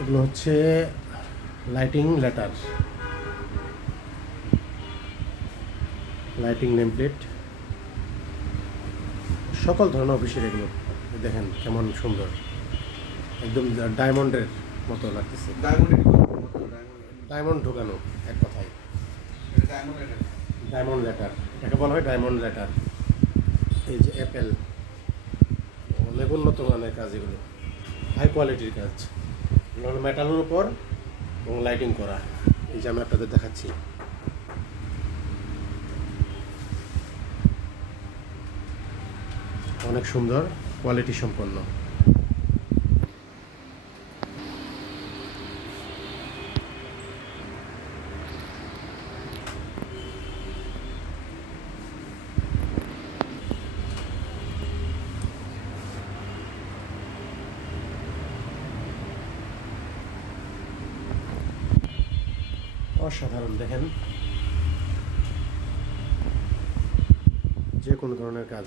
এগুলো হচ্ছে lighting letter, lighting nameplate, সকল ধরনের অফিসের এগুলো। দেখেন কেমন সুন্দর, একদম ডায়মন্ডের মতো লাগতেছে। ডায়মন্ড ঢোকানো এক কথায়, ডায়মন্ড লেটার, এটাকে বলা হয় ডায়মন্ড লেটার। এই যে অ্যাপেল, অনেক উন্নত মানের কাজ, এগুলো হাই কোয়ালিটির কাজ। এগুলো হলো মেটালের উপর এবং লাইটিং করা। এই যে আমি আপনাদের দেখাচ্ছি, অনেক সুন্দর, কোয়ালিটি সম্পন্ন। অসাধারণ, দেখেন যে কোনো ধরনের কাজ।